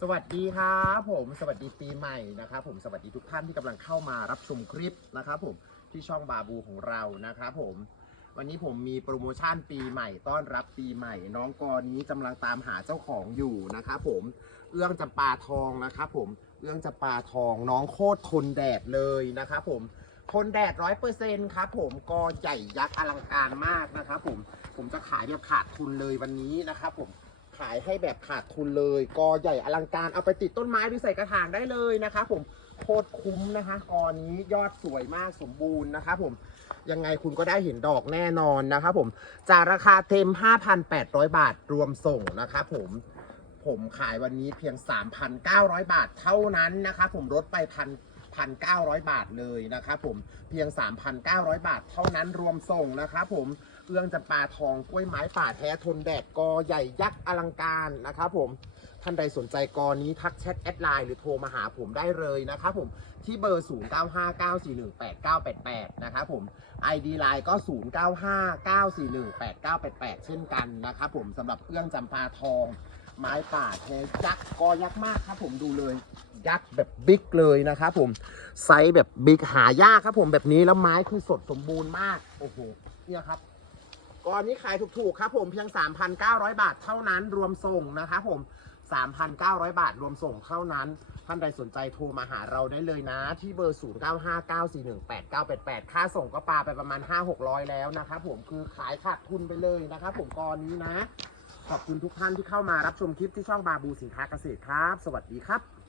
สวัสดีครับผมสวัสดีปีใหม่นะครับผมสวัสดีทุกท่านที่กำลังเข้ามารับชมคลิปนะครับผมที่ช่องบาบูของเรานะครับผมวันนี้ผมมีโปรโมชั่นปีใหม่ต้อนรับปีใหม่ น้องกอนี้กำลังตามหาเจ้าของอยู่นะครับผมเอื้องจำปาทองนะครับผมเอื้องจำปาทองน้องโคตรทนแดดเลยนะครับผมทนแดดร้อยเปอร์เซ็นต์ครับผมกอใหญ่ยักษ์อลังการมากนะครับผมผมจะขายแบบขาดทุนเลยวันนี้นะครับผม ขายให้แบบขาดทุนเลย กอใหญ่อลังการเอาไปติดต้นไม้หรือใส่กระถางได้เลยนะคะ ผมโคตรคุ้มนะคะกอนี้ยอดสวยมากสมบูรณ์นะคะผมยังไงคุณก็ได้เห็นดอกแน่นอนนะคะผมจากราคาเต็ม 5,800 บาทรวมส่งนะคะผมผมขายวันนี้เพียง 3,900 บาทเท่านั้นนะคะผมลดไปพัน พันเก้าร้อยบาทเลยนะครับผมเพียง 3,900 บาทเท่านั้นรวมส่งนะครับผมเอื้องจำปาทองกล้วยไม้ป่าแท้ทนแดดกอใหญ่ยักษ์อลังการนะครับผมท่านใดสนใจกอนี้ทักแชทแอดไลน์หรือโทรมาหาผมได้เลยนะครับผมที่เบอร์ 0959418988 นะครับผม ID ไลน์ก็ 0959418988 เช่นกันนะครับผมสำหรับเอื้องจำปาทอง ไม้ป่าแท้ยักษ์กอยักษ์มากครับผมดูเลย ยักษ์แบบบิ๊กเลยนะครับผมไซส์แบบบิ๊กหายากครับผมแบบนี้แล้วไม้คือสดสมบูรณ์มากโอ้โหเนี่ยครับก่อนนี้ขายถูกๆครับผมเพียง 3,900 บาทเท่านั้นรวมส่งนะครับผม 3,900 บาทรวมส่งเท่านั้น ท่านใดสนใจโทรมาหาเราได้เลยนะ ที่เบอร์ 0959418988 ค่าส่งก็ปาไปประมาณ 5-600 แล้วนะครับผมคือขายขาดทุนไปเลยนะครับผมกรนี้นะ ขอบคุณทุกท่านที่เข้ามารับชมคลิปที่ช่องบาบูสินค้าเกษตรครับ สวัสดีครับ